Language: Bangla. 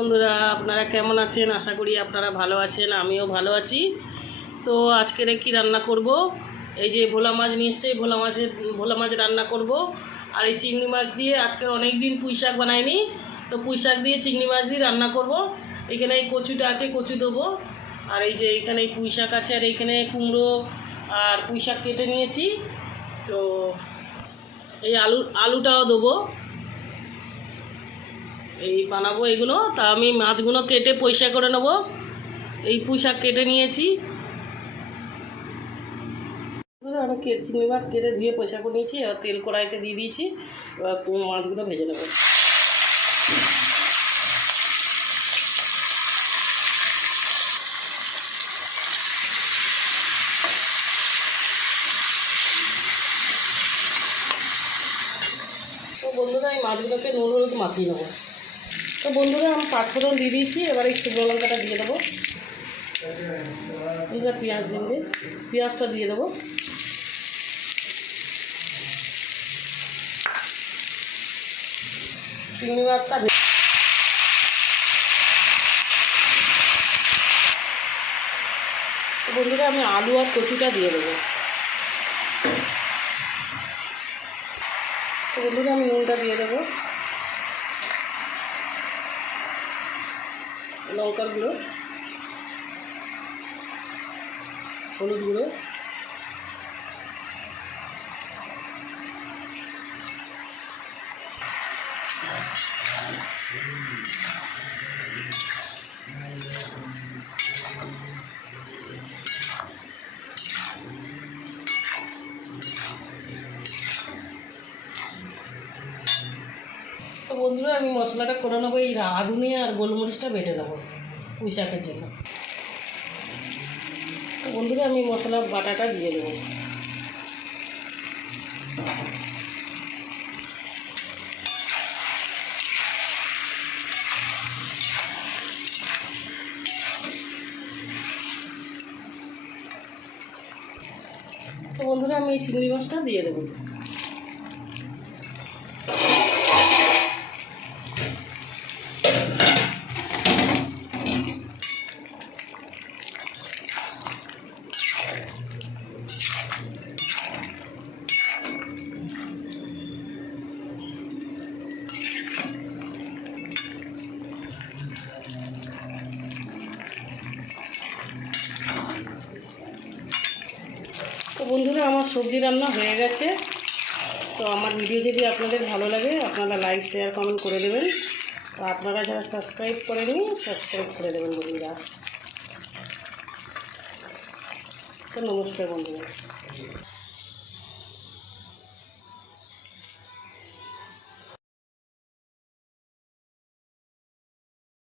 বন্ধুরা, আপনারা কেমন আছেন? আশা করি আপনারা ভালো আছেন, আমিও ভালো আছি। তো আজকের কি রান্না করব, এই যে ভোলা মাছ নিয়ে এসছে, ভোলা মাছ রান্না করব। আর এই চিংড়ি মাছ দিয়ে আজকে অনেক দিন পুঁই শাক বানাইনি, তো পুঁই শাক দিয়ে চিংড়ি মাছ দিয়ে রান্না করব। এখানে এই কচুটা আছে, কচু দেবো। আর এই যে এখানে এই পুঁই শাক আছে, আর এইখানে কুমড়ো আর পুঁই শাক কেটে নিয়েছি। তো এই আলুটাও দেবো, এই বানাবো এগুলো। তা আমি মাছগুলো কেটে পরিষ্কার করে নেব। এই পুঁই শাক কেটে নিয়েছি, আমি চিংড়ি মাছ কেটে ধুয়ে পরিষ্কার করে নিয়েছি। এবার তেল কড়াইতে দিয়ে দিয়েছি, এবার মাছগুলো ভেজে নেব। তো বন্ধুরা, এই মাছগুলোকে নুন হলুদ মাখিয়ে নেবো। তো বন্ধুরা, আমি পাঁচফোড়ন দিয়ে দিয়েছি, এবার এই শুকনো লঙ্কাটা দিয়ে দেবো। এবার পেঁয়াজ দিন, পেঁয়াজটা দিয়ে দেবো। চিংড়ি মাছটা বন্ধুরা, আমি আলু আর কচুটা দিয়ে দেবো। তো বন্ধুরা, আমি নুনটা দিয়ে দেবো, লঙ্কার গুঁড়ো, হলুদ গুঁড়ো, তো বন্ধুরা, আমি মশলাটা করে নেবো। এই রাঁধুনি আর গোলমরিচটা বেটে নেবো পুঁই শাকের জন্য। তো বন্ধুরা, আমি মশলা বাটাটা দিয়ে দেবো। তো বন্ধুরা, আমি এই চিংড়ি মাছটা দিয়ে দেবো। তো বন্ধুরা, আমার সবজি রান্না হয়ে গেছে। তো আমার ভিডিও যদি আপনাদের ভালো লাগে, আপনারা লাইক শেয়ার কমেন্ট করে দেবেন। তো আপনারা যারা সাবস্ক্রাইব করেননি, সাবস্ক্রাইব করে দেবেন বন্ধুরা। তো নমস্কার বন্ধুরা।